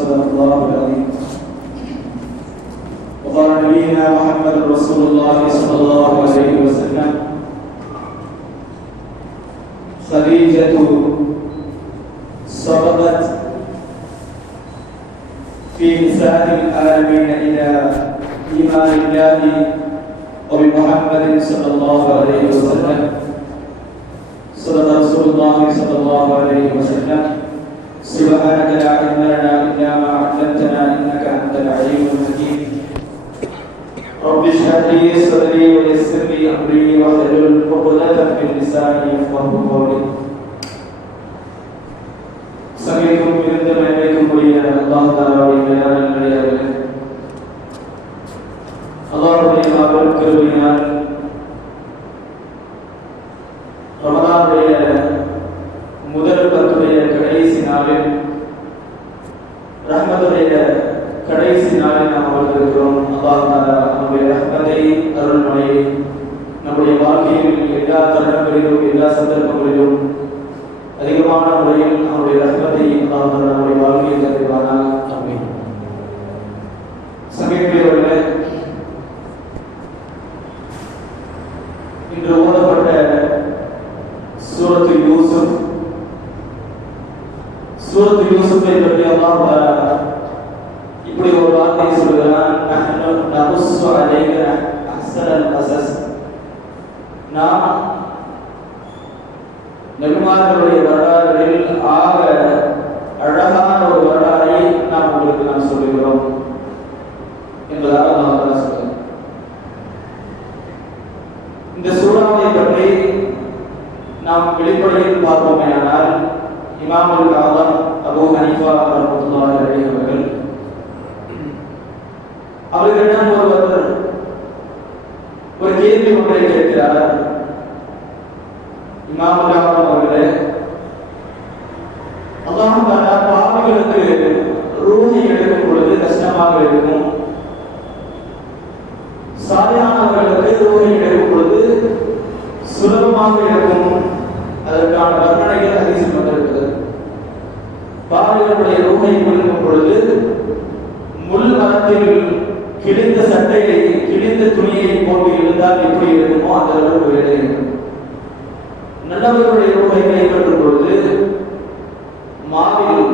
صدق الله العظيم. وقال نبينا محمد رسول الله صلى الله عليه وسلم خديجة سبقت في نساء العالمين إلى إيمان الله وبمحمد صلى الله عليه وسلم. صدق رسول الله صلى الله عليه وسلم. سبحانك لا علم لنا إلا ما علمتنا إنك أنت العليم الحكيم. رب اشهد لي صدري ويسر لي أمري واحلل عقدة من لساني يفقه قولي. سمعتم الدم إليكم يبيكم ولينا الله تعالى ولينا من الله ربنا قبل كل நாளில் ரஹ்மத்துடைய கடைசி நாளில் நாம் அமர்ந்திருக்கிறோம். அல்லாஹ் நம்முடைய ரஹ்மத்தை அருள்மொழியை நம்முடைய வாழ்க்கையில் எல்லா தருணங்களிலும் எல்லா சந்தர்ப்பங்களிலும் அதிகமான முறையில் அவருடைய ரஹ்மத்தை அல்லாஹ் நம்முடைய வாழ்க்கையில் தருவானால் ஆமீன். சமீபத்தில் இன்று ஓதப்பட்ட சூரத்து யூசுப் சூரத்து யூசுஃபை பற்றி அல்லாஹ் இப்படி ஒரு வார்த்தையை சொல்கிறான் நஹ்னு நகுஸ்ஸு அலைக அஹ்ஸனல் கஸஸ். நாம் நெல்மார்களுடைய வரலாறுகளில் ஆக அழகான ஒரு வரலாறை நாம் உங்களுக்கு நாம் சொல்லுகிறோம் என்பதாக நான் தான் இந்த சூறாவை பற்றி நாம் வெளிப்படையில் பார்ப்போமேயானால் இமாமுல் காலம் அபூ ஹனீஃபா ரஹ்மத்துல்லாஹி அலைஹி அவர்கள். அவர்களிடம் ஒருவர் ஒரு கேள்வி ஒன்றை கேட்கிறார். இமாம் அல்லாஹ் அவர்களே அல்லாஹ் தாலா பாவிகளுக்கு ரூஹி எடுக்கும் பொழுது கஷ்டமாக இருக்கும். சாலையானவர்களுக்கு ரூஹி எடுக்கும் பொழுது சுலபமாக இருக்கும். அதற்கான வர்ணனைகள் அதிகம் வந்திருக்கிறது பாவிகளுடைய ரூஹை கொடுக்கும் பொழுது முள் மரத்தில் கிழிந்த சட்டையை கிழிந்த துணியை போட்டு இருந்தால் எப்படி இருக்குமோ அந்த அளவுக்கு வேலை இருக்கும் நல்லவர்களுடைய ரூபாய் கைப்பற்றும் பொழுது மாவில்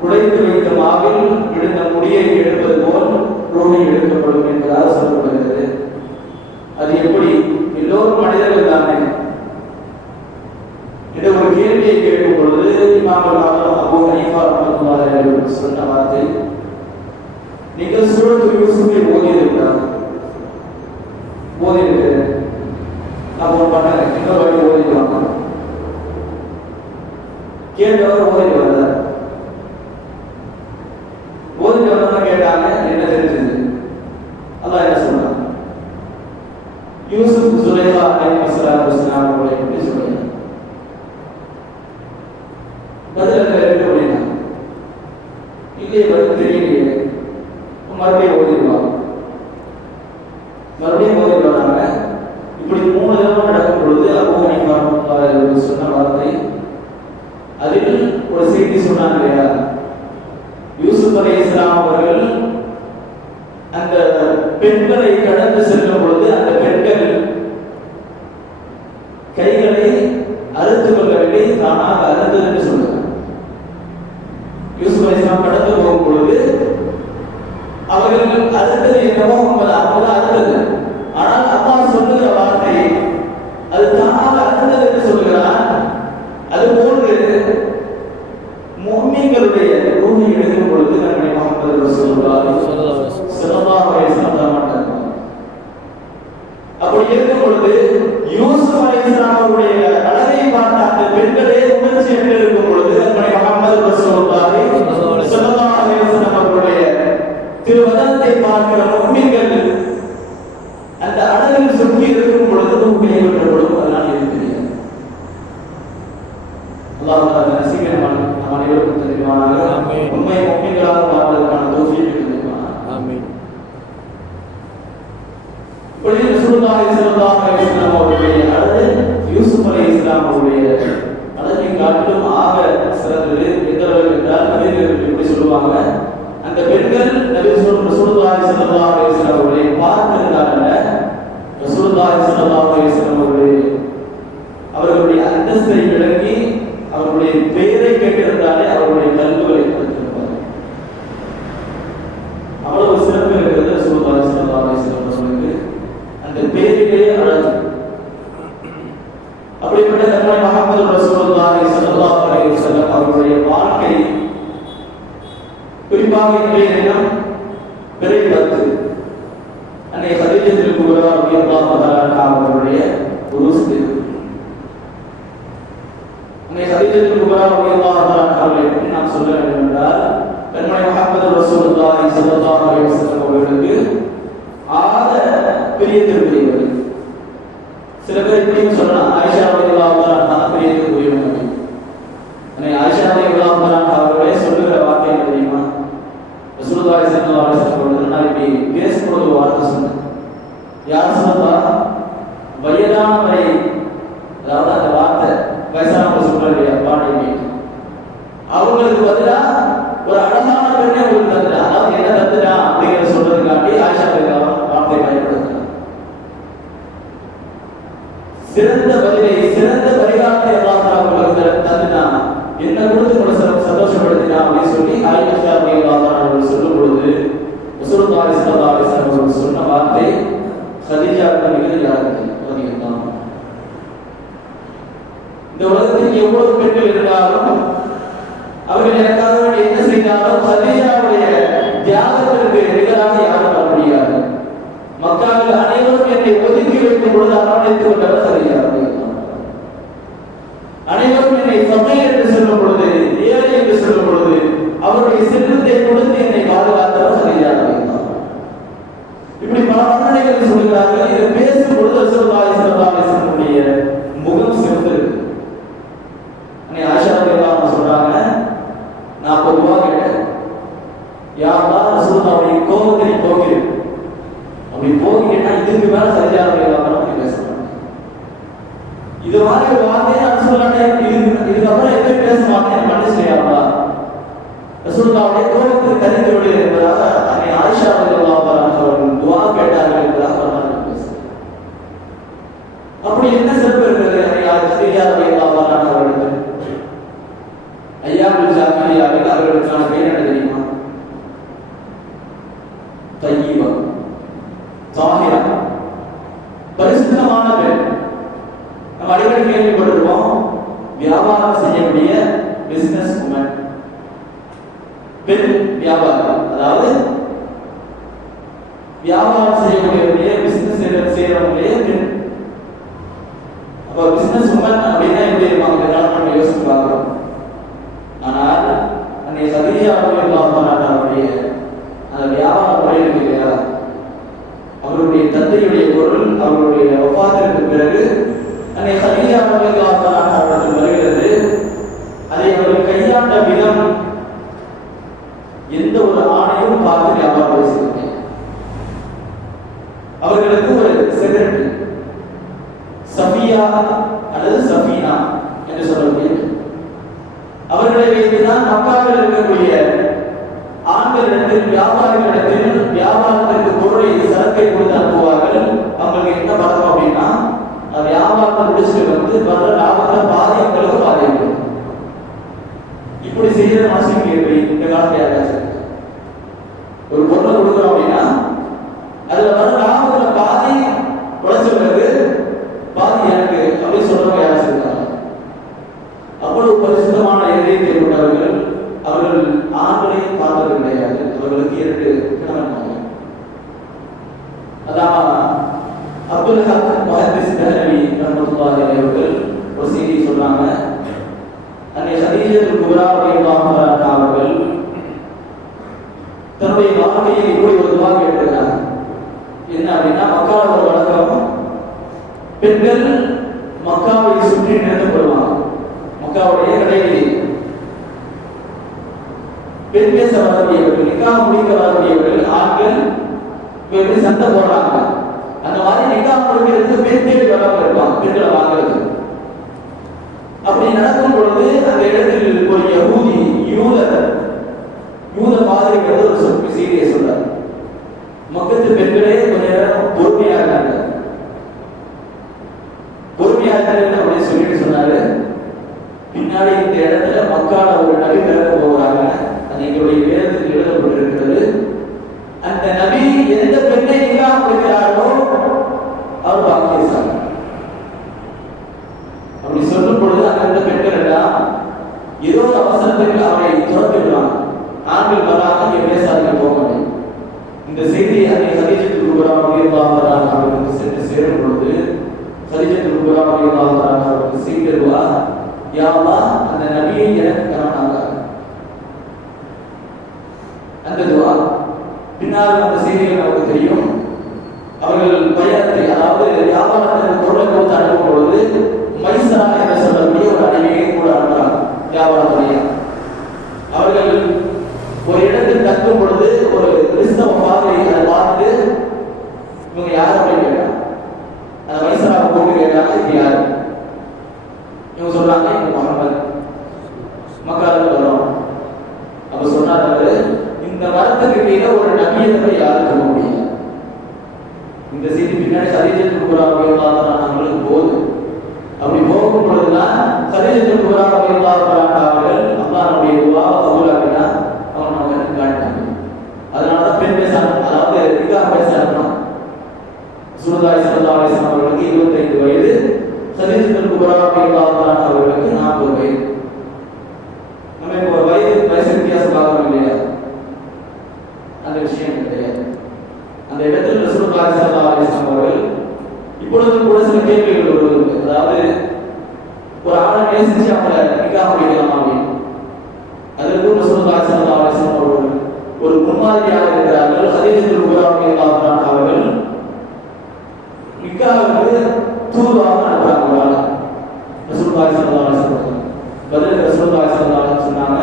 குடைத்து வைத்த மாவில் விழுந்த முடியை எடுப்பது போல் ரூபை எடுக்கப்படும் என்பதாக சொல்லப்படுகிறது. அது எப்படி? எல்லோரும் மனிதர்கள் தானே இந்த ஒரு கேள்வியை கேட்கும் பொழுது இமாமல் அபு ஹனீஃபா ரஹ்மத்துல்லாஹி அலைஹி சொன்ன வார்த்தை நீங்கள் சூழல் யூசுஃபை ஓதியிருக்கிறார் ஓதியிருக்கிறேன் நான் ஒரு பண்ணேன் இன்னொரு வாட்டி ஓதிட்டு வாங்க கேட்டவர் ஓதிட்டு வந்தார் ஓதிட்டு வந்தவங்க கேட்டாங்க என்ன தெரிஞ்சது அல்லாஹ் என்ன சொன்னான் யூசுப் சுலைமா அலைஹி ஸலாத்து வஸலாம் அவர்களை எப்படி சொல்லுங்க பதில் என்ன இருக்கு அப்படின்னா இல்லையே பதில் தெரியலையே மறுபடியும் ஓதிடுவாங்க மறுபடியும் ஓதிட்டு வராங்க இப்படி மூணு தடவை நடக்கும் பொழுது அபூ ஹனீஃபா சொன்ன வார்த்தை அதில் ஒரு செய்தி சொன்னாங்க இல்லையா? யூசுப் அலி இஸ்லாம் அவர்கள் அந்த பெண்களை கடந்து செல்லும் பொழுது அந்த பெண்கள் கைகளை அறுத்து கொள்ளவில்லை தானாக அறுத்தது என்று சொல்லுங்க யூசுப் அலை இஸ்லாம் கடந்து போகும் பொழுது அவர்கள் அறுத்தது என்னவோ அவங்க அறுத்தது ஆனால் அம்மா சொல்லுகிற வார்த்தை அது தானாக அறுத்தது என்று சொல்கிறான் அது போன்று முஹ்மீன்களுடைய ரூஹை எடுக்கும் பொழுது நம்முடைய முகமது ரசூலுல்லாஹி ஸல்லல்லாஹு அலைஹி வஸல்லம் மாட்டாங்க அப்படி இருக்கும் பொழுது யூசுப் அலைஹிஸ்ஸலாம் அவருடைய அழகை பார்த்த அந்த பெண்களே உணர்ச்சி என்று இருக்கும் பொழுது நம்முடைய முகமது ரசூலுல்லாஹி ஸல்லல்லாஹு அலைஹி வஸல்லம் அவருடைய திருவதனத்தை பார்க்கிற முஹ்மீன்கள் அந்த அழகில் சுற்றி இருக்கும் பொழுது ரூஹை கைப்பற்றப்படும் அதனால் இது தெரியாது. அல்லாஹ் தாலா நசீகரமான நம் அனைவருக்கும் தெரிவிப்பானாக ஆமென். உண்மை முக்மீன்களாக வாழ்வதற்கான ஆமென். இப்பொழுது ஸல்லல்லாஹு அலைஹி வஸல்லம் அவருடைய அழகு யூசுப் அலைஹிஸ்ஸலாம் அவருடைய அழகை காட்டிலும் ஆக சிறந்தது. எந்த அளவுக்கு என்றால் கவிஞர்கள் எப்படி சொல்லுவாங்க? ஸல்லல்லாஹு அலைஹி வஸல்லம் அவர்களை பார்த்திருந்தாங்க ரசூலுல்லாஹி ஸல்லல்லாஹு அலைஹி வஸல்லம் அவர்களே அவர்களுடைய அந்தஸ்தை விளங்கி அவர்களுடைய பெயரை கேட்டிருந்தாலே அவர்களுடைய கல்விகளை கொடுத்திருப்பார்கள் அவ்வளவு சிறப்பு இருக்கிறது ரசூலுல்லாஹி ஸல்லல்லாஹு அலைஹி வஸல்லம் அவர்களுக்கு. அந்த பெயரிலே அழகு. அப்படிப்பட்ட நம்முடைய முகமது ரசூலுல்லாஹி ஸல்லல்லாஹு அலைஹி வஸல்லம் அவர்களுடைய வாழ்க்கை குறிப்பாக இன்றைய தினம் பிறை பத்து அன்னை ஹதீஜத்தில் குபரா ரலியல்லாஹு தஆலா அவர்களுடைய உருஸ் தினம் அன்னை ஹதீஜத்தில் குபரா ரலியல்லாஹு தஆலா அவர்களை பற்றி நாம் சொல்ல வேண்டும் என்றால் ரசூலுல்லாஹி ஸல்லல்லாஹு அலைஹி வஸல்லம் அவர்களுக்கு ஆத பிரியத்திற்குரியவர் சில பேர் இப்படியும் சொல்லலாம். ஆயிஷா ரலியல்லாஹு தஆலா பிரியத்திற்குரியவர் அன்னை ஆயிஷா ரலியல்லாஹு தஆலா அவர்களே சொல்லுகிற வார்த்தை என்ன தெரியுமா? ரசூலுல்லாஹி ஸல்லல்லாஹு அலைஹி வஸல்லம் அவர்கள் நான் இப்படி பேசும்போது ஒரு வார்த்தை சொன்னேன் யார் சொல்லா வயதானவரை அதாவது அந்த வார்த்தை வயசானவங்க சொல்ற இல்லையா பாடி அவங்களுக்கு பதிலா ஒரு அழகான பெண்ணை உங்களுக்கு தந்துட்டா? அதாவது என்ன தந்துட்டா? அப்படிங்கிற சொல்றதுக்காண்டி ஆயிஷா வார்த்தை பயன்படுத்தினார் சிறந்த பதிலை சிறந்த பரிகாரத்தை அல்லாஹ் உங்களுக்கு தந்துட்டான் என்ன கொடுத்து உங்களை சந்தோஷப்படுத்தினா அப்படின்னு சொல்லி ஆயிஷா ரலியல்லாஹு அன்ஹா அவர்கள் சொல்லும் பொழுது ரசூலுல்லாஹி ஸல்லல்லாஹு அலைஹி வஸல்லம் அவர்கள் சொன்ன வார்த்தை கதீஜா அவர்களுக்கு யாருக்கு? இந்த உலகத்தில் எவ்வளவு பெண்கள் இருந்தாலும் அவர்கள் எனக்காக என்ன செய்தாலும் கதீஜாவுடைய தியாகத்திற்கு நிகராக யாரும் வர முடியாது. மக்காவில் அனைவரும் என்னை ஒதுக்கி வைக்கும் பொழுது அரவணைத்துக் கொண்டவர் கதீஜா அனைவரும் என்னை சபை என்று சொல்லும் பொழுது ஏழை என்று சொல்லும் பொழுது அவருடைய சிறு கொடுத்து என்னை பாதுகாத்தவர் கதீஜா ரலியல்லாஹு அன்ஹா. இப்படி பல வர்ணனைகள் சொல்கிறார்கள் இதை பேசும் பொழுது ரசூலுல்லாஹி ஸல்லல்லாஹு அலைஹி வஸல்லமுடைய முகம் சிவந்திருக்கு அன்னை ஆயிஷா ரலியல்லாஹு அன்ஹா சொல்றாங்க நான் பொதுவா கேட்டேன் யா அல்லாஹ் ரசூலுல்லாஹுடைய கோபத்தை நீ போக்கிரு அப்படி போக்கிட்டா இதுக்கு மேல சரியா ரலியல்லாஹு பேசுறாங்க இது மாதிரி ஒரு வார்த்தையை நான் சொல்லட்டேன் இது இதுக்கப்புறம் எதுவும் பேச மாட்டேன் மன்னிச்சியா ரசூலுல்லாஹுடைய கோபத்துக்கு தெரிந்து விடு என்பதாக அன்னை ஆயிஷா ரலியல்லாஹு அன்ஹா அவர்கள் துஆ கேட்டார்கள் என்பதாக வரலாறு பேசுகிறது. அப்படி என்ன சிறப்பு இருக்கிறது அன்னை ஹதீஜா ரலியல்லாஹு அன்ஹா அவர்களுக்கு ஐயாமுல் ஜாஹிலியாவில் அவர்களுக்கான பெயர் என்ன தெரியுமா தய்யிபா தாஹிரா பரிசுத்தமான பெண் நம்ம அடிக்கடி கேள்விப்பட்டிருப்போம் வியாபாரம் செய்யக்கூடிய பிசினஸ் உமன் பெண் வியாபாரம் அதாவது வியாபாரம் செய்யக்கூடிய பிசினஸ் செய்யறவங்களே பெண் அப்ப பிசினஸ் உமன் அப்படின்னா எப்படி இருப்பாங்க இதெல்லாம் நம்ம யோசிச்சு பார்க்கிறோம் ஆனால் அன்னை சதியா அவருடைய அந்த வியாபார முறை இருக்கு இல்லையா அவருடைய தந்தையுடைய பொருள் அவருடைய ஒப்பாத்திற்கு பிறகு அன்னை சதியா அவர்களுக்கு வருகிறது அதை அவர்கள் கையாண்ட விதம் எந்த ஒரு ஆணையும் பார்த்து வியாபாரம் செய்யவில்லை அவர்களுக்கு ஒரு செக்ரட்டரி சஃபியா அல்லது சஃபீனா என்று சொல்லக்கூடிய அவர்களை வைத்துதான் மக்காவில் இருக்கக்கூடிய ஆண்களிடத்தில் வியாபாரிகளிடத்தில் வியாபாரத்திற்கு பொருளை சரக்கை கொடுத்து அனுப்புவார்கள். அவங்களுக்கு என்ன பழக்கம் அப்படின்னா அது வியாபாரத்தை முடிச்சுட்டு வந்து வர்ற லாபத்துல பாதி அவங்களுக்கு பாதி இப்படி செய்யற மனசுக்கு எப்படி? இந்த காலத்துல யாராச்சும் ஒரு பொருளை கொடுக்குறோம் அப்படின்னா அதுல வர லாபத்துல பாதி உழைச்சவங்களுக்கு பாதி எனக்கு அப்படின்னு சொல்றவங்க யாராச்சும் இருக்காங்க அவ்வளவு பரிசுத்தமான இதயத்தை கொண்டவர்கள் அவர்கள் ஆண்களையும் பார்த்தது கிடையாது அவர்களுக்கு இரண்டு கிழமை அதான் அப்துல் ஹக் முஹத்திஸ் தஹலவி ரஹ்மத்துல்லாஹி அலைஹி அவர்கள் ஒரு செய்தி சொல்றாங்க அன்னை ஹதீஜத்துல் குப்ரா ரலியல்லாஹு அன்ஹா அவர்கள் தன்னுடைய வாழ்க்கையில் இப்படி ஒரு துவா கேட்டிருக்காங்க என்ன அப்படின்னா மக்கால ஒரு வழக்கம் பெண்கள் மக்காவை சுற்றி நிறுத்தப்படுவாங்க மக்காவுடைய கடைவீதி பெண் பேச வரக்கூடியவர்கள் நிக்கா முடிக்க வரக்கூடியவர்கள் ஆண்கள் இப்ப சண்டை போடுறாங்க. அந்த மாதிரி நிக்கா முடிக்கிறதுக்கு பெண் தேடி வராமல் இருப்பாங்க பெண்களை வாங்குறது. அப்படி நடக்கும் பொழுது அந்த இடத்தில் ஒரு யகூதி யூத யூத பாதிரிகள் ஒரு சொல் செய்தியை சொல்றார். மக்கத்து பெண்களே கொஞ்ச நேரம் பொறுமையா இருக்காங்க. பொறுமையா இருந்தாங்க அப்படின்னு சொல்லிட்டு சொன்னாரு. பின்னாடி இந்த இடத்துல மக்கால ஒரு நபி பிறக்க போகிறார் அது எங்களுடைய வேதத்தில் எழுதப்பட்டிருக்கிறது அந்த நபி எந்த பெண்ணை இல்லாம இருக்கிறாரோ அவர் பாக்கியசாலி அப்படி சொல்லும் பொழுது அங்க இருந்த பெண்கள் எல்லாம் ஏதோ ஒரு அவசரத்துக்கு அவரை துரத்தி விடுவாங்க ஆண்கள் வராங்க இங்க பேசாதீங்க போக இந்த செய்தி அதை சதீஜத்தில் குபராமராக அவர்களுக்கு சென்று சேரும் பொழுது சதீஜத்தில் குபராமராக அவர்களுக்கு செய்திருவா யாவா அந்த நபியை எனக்கு கணவனாக அந்த துவா. பின்னால் அந்த செய்திகள் நமக்கு தெரியும். அவர்கள் பயணத்தை அதாவது வியாபாரத்திற்கு பொருளை கொடுத்து அனுப்பும் பொழுது மைசரா என்று சொல்லக்கூடிய ஒரு அடிமையை கூட அனுப்புறாங்க வியாபாரத்துறையா அவர்கள் ஒரு இடத்தில் தங்கும் பொழுது ஒரு கிறிஸ்தவ பாதையை அதை பார்த்து இவங்க யார் அப்படின்னு கேட்டாங்க அந்த மைசராவை போட்டு கேட்டாங்க இது யாரு இவங்க சொல்றாங்க இவங்க முகமது மக்களுக்கு வரும் அப்ப சொன்னார் அவரு இந்த மரத்துக்கு ஒரு நபியை தவிர யாரும் போக முடியாது இந்த செய்தி பின்னாடி சதீஜத்துக்கு புறாவை நம்மளுக்கு போகுது அப்படி போகும் பொழுதுதான் சதீஜத்துக்கு புறாவை அவர்கள் அல்லாஹ்வுடைய துவாவை கபூலாக்கினா அவன் நமக்கு காட்டினாங்க அதனாலதான் பெண் பேசணும் அதாவது இதாக பேசணும் அனுப்பினான் சுரதாய் சல்லாசன் அவர்களுக்கு இருபத்தைந்து வயது சதீஜத்துக்கு புறாவை அவர்களுக்கு நாற்பது வயது. நம்ம இப்போ வயது வயசு வித்தியாசம் பார்க்கணும் இல்லையா? அந்த விஷயம் கிடையாது அந்த இடத்தில் ரசூல் ஸல்லல்லாஹு அலைஹி அவர்கள் இப்பொழுது கூட சில கேள்விகள் வருவது அதாவது ஒரு ஆளை நேசிச்சு அவங்கள நிக்காக முடிக்கலாமா அப்படின்னு. அதற்கு ரசூல் ஸல்லல்லாஹு அலைஹி அவர்கள் ஒரு முன்மாதிரியாக இருக்கிறார்கள். அதே குபரா ரலியல்லாஹு அவர்கள் நிக்காவுக்கு தூதுவாக அனுப்புறாங்க ஒரு ஆளை ரசூல் ஸல்லல்லாஹு அலைஹி வஸல்லம் பதில் ரசூலுல்லாஹி ஸல்லல்லாஹு சொன்னாங்க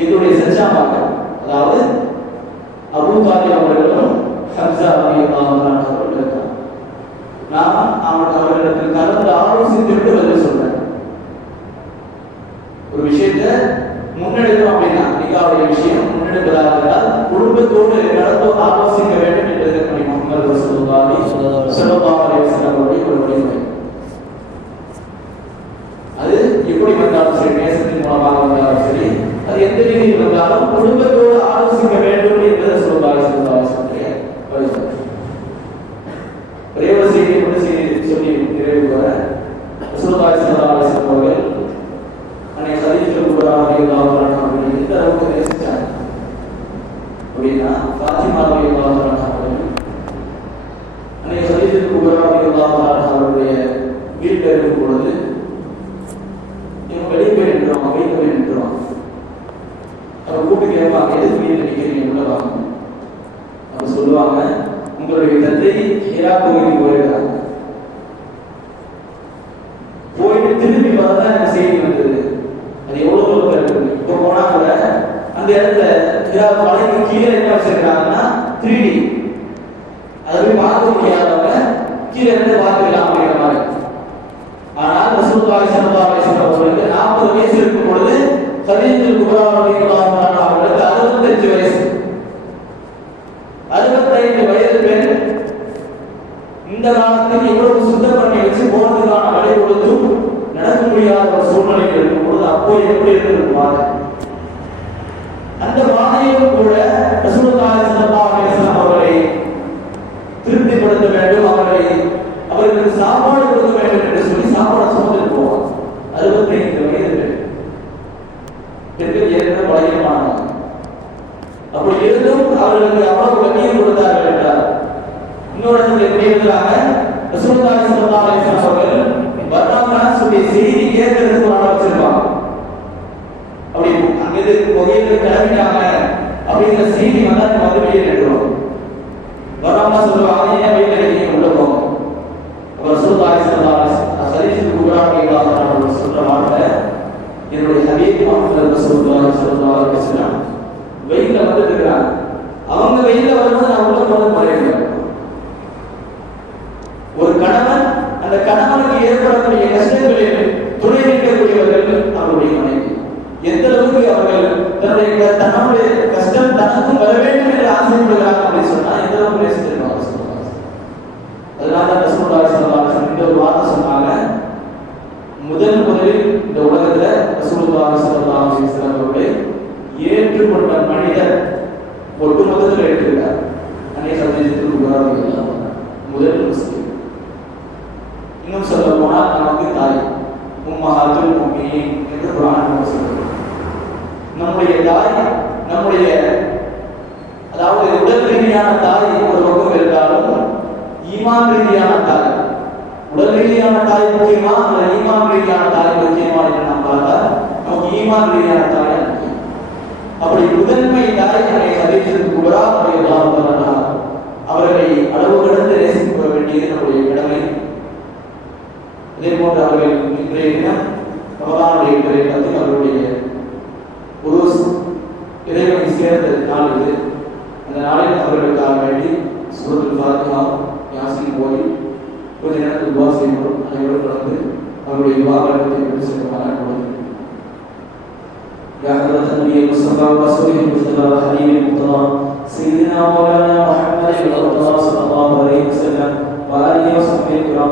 எங்களுடைய சச்சாமாங்க அதாவது அபூ தாலிப் அவர்களும் ஹம்சா ரலியல்லாஹு அன்ஹு அவர்களும் நான் அவன் அவர்களிடத்தில் கலந்து ஆலோசித்து விட்டு பதில் சொல்றேன். ஒரு விஷயத்தை முன்னெடுக்கணும் அப்படின்னா நிக்காவுடைய விஷயம் முன்னெடுப்பதாக இருந்தால் குடும்பத்தோடு கலந்து ஆலோசிக்க வேண்டும் என்றது நபி முகமது ரசூலுல்லாஹி ஸல்லல்லாஹு அலைஹி வஸல்லம் அவருடைய ஒரு வழிமுறை. அது எப்படி வந்தாலும் சரி நேசத்தின் மூலமாக வந்தாலும் சரி அது எந்த ரீதியில் வந்தாலும் குடும்பத்தோடு ஆலோசிக்க வேண்டும் என்பது சொல்லுவாங்க சொல்லுவாங்க ஒரே ஒரு செய்தி மட்டும் செய்தி சொல்லி நிறைவு வர ரசூலுல்லாஹி ஸல்லல்லாஹு அலைஹி வஸல்லம் அவர்கள் அன்னை சதீஜத்துல் குப்ரா ரலியல்லாஹு அன்ஹா அவர்கள் எந்த அளவுக்கு நேசிச்சாங்க அப்படின்னா ஃபாத்திமா ரலியல்லாஹு அன்ஹா அவர்கள் அன்னை சதீஜத்துல் குப்ரா ரலியல்லாஹு அன்ஹா அவருடைய வீட்டில் இருக்கும் பொழுது இவங்க வெளியே போய் நின்றுவாங்க வெளியே போய் நின்றுவாங்க அவர் கூப்பிட்டு கேட்பாங்க எதுக்கு வீட்டில் நிற்கிறீங்க உள்ள வாங்க அப்ப சொல்லுவாங்க உங்களுடைய தந்தை ஹிரா கோவிலுக்கு போயிருக்கிறார் போயிட்டு திரும்பி பார்த்தா எனக்கு செய்தி வந்தது. அது எவ்வளவு தூரத்தில் இருக்குது இப்போ போனா கூட அந்த இடத்துல ஹீரா மலைக்கு கீழே என்ன வச்சிருக்காங்கன்னா த்ரீ டி அதை போய் பார்க்க முடியாதவங்க கீழே இருந்து பார்த்துக்கலாம் அப்படிங்கிற மாதிரி. ஆனால் ரசூலுல்லாஹி ஸல்லல்லாஹு அலைஹி வஸல்லம் அவர்களுக்கு 40 வயசு இருக்கும் பொழுது சதீஜத்துல் குப்ரா ரலியல்லாஹு அவர்களுக்கு 65 வயசு 65 வயது பெண் இந்த காலத்தில் எவ்வளவு சுத்தம் பண்ணி வச்சு போறதுக்கான வழி கொடுத்தும் நடக்க முடியாத ஒரு சூழ்நிலையில் இருக்கும் பொழுது அப்போ எப்படி இருந்திருப்பாங்க அந்த பாதையிலும் கூட ரசூலுல்லாஹி ஸல்லல்லாஹு அலைஹி வஸல்லம் அவர்களை திருப்திப்படுத்த வேண்டும் அவர்களை அவர்களுக்கு சாப்பாடு கொடுக்க வேண்டும் என்று சொல்லி சாப்பாடு சுமந்து போவாங்க. அறுபத்தி ஐந்து வயது பெண்கள் ஏற்கனவே பழகியமானவங்க அப்படி இருந்தும் அவர்களுக்கு அவ்வளவு இன்னொரு இடத்துல ரசூலுல்லாஹி ஸல்லல்லாஹு அலைஹி வஸல்லம் அவர்கள் சொல்லி செய்தி கேட்கறதுக்கு ஒரு ஆள் வச்சிருப்பாங்க. அப்படி அங்கிருந்து புகையில கிளம்பிட்டாங்க அப்படிங்கிற செய்தி வந்தா நம்ம வந்து வெளியே நின்றுவோம் சொல்லுவாங்க ஏன் வெளியில இருக்கீங்க உள்ள போங்க ரசூலுல்லாஹி ஸல்லல்லாஹு அலைஹி வஸல்லம் சரீசுக்கு குபராக அவர்கள் சொல்ற வார்த்தை என்னுடைய ஹபீப் முஹம்மது ரசூலுல்லாஹி ஸல்லல்லாஹு அலைஹி வஸல்லம் வெயில்ல வந்துட்டு இருக்கிறாங்க அவங்க வெயில்ல வரும்போது நான் உள்ள போனது மறைக்கிறேன் ஒரு கணவன் அந்த கணவனுக்கு ஏற்படக்கூடிய கஷ்டங்களில் துணை நிற்கக்கூடியவர்கள் அவருடைய மனைவி. எந்த அளவுக்கு அவர்கள் தன்னுடைய தன்னுடைய கஷ்டம் தனக்கும் வர வேண்டும் என்று ஆசைப்படுகிறார்கள் அப்படின்னு சொன்னா எந்த அளவுக்கு நேசிச்சிருக்காங்க ரசூலுல்லாஹி அதனால தான் ரசூலுல்லாஹி ஸல்லல்லாஹு அலைஹி வஸல்லம் இந்த ஒரு வார்த்தை சொன்னாங்க முதல் முதலில் இந்த உலகத்துல ரசூலுல்லாஹி ஸல்லல்லாஹு அலைஹி வஸல்லம் அவர்களை ஏற்றுக்கொண்ட மனிதர் ஒட்டு மொத்தத்தில் எடுத்துக்கிட்டார் அன்னை சந்தேகத்தில் உதாரணம் முதல் முஸ்லிம் இன்னும் சொல்ல போனால் நமக்கு தாய் உம்மஹாத்துல் முஃமினீன் என்று குர்ஆன் சொல்கிறது நம்முடைய தாய் நம்முடைய அதாவது உடல் ரீதியான தாய் ஒரு பக்கம் இருந்தாலும் ஈமான் ரீதியான தாய் உடல் ரீதியான தாய் முக்கியமா அல்ல ஈமான் ரீதியான தாய் முக்கியமா என்று நாம் பார்த்தா நமக்கு ஈமான் ரீதியான தாய் அப்படி முதன்மை தாய் அன்னை சதீஷன் குபரா ரலியல்லாஹு அவர்களை அளவு கடந்து நேசிக்க வேண்டியது நம்முடைய கடமை அதே போன்று அவர்கள் இன்றைய தினம் ரமதானுடைய இன்றைய கத்தில் அவருடைய ஒரு இறைவனை சேர்ந்த நாள் இது அந்த நாளில் அவர்களுக்காக வேண்டி சுகத்தில் பாதுகா யாசின் போய் கொஞ்ச நேரத்தில் துவா செய்யப்படும் அனைவரும் கலந்து அவருடைய விவாகரத்தை கொண்டு செல்லுமாறு يا حضرة النبي المصطفى ورسوله المصطفى وحبيب المقتضى سيدنا مولانا محمد صلى الله عليه وسلم وآله وصحبه الكرام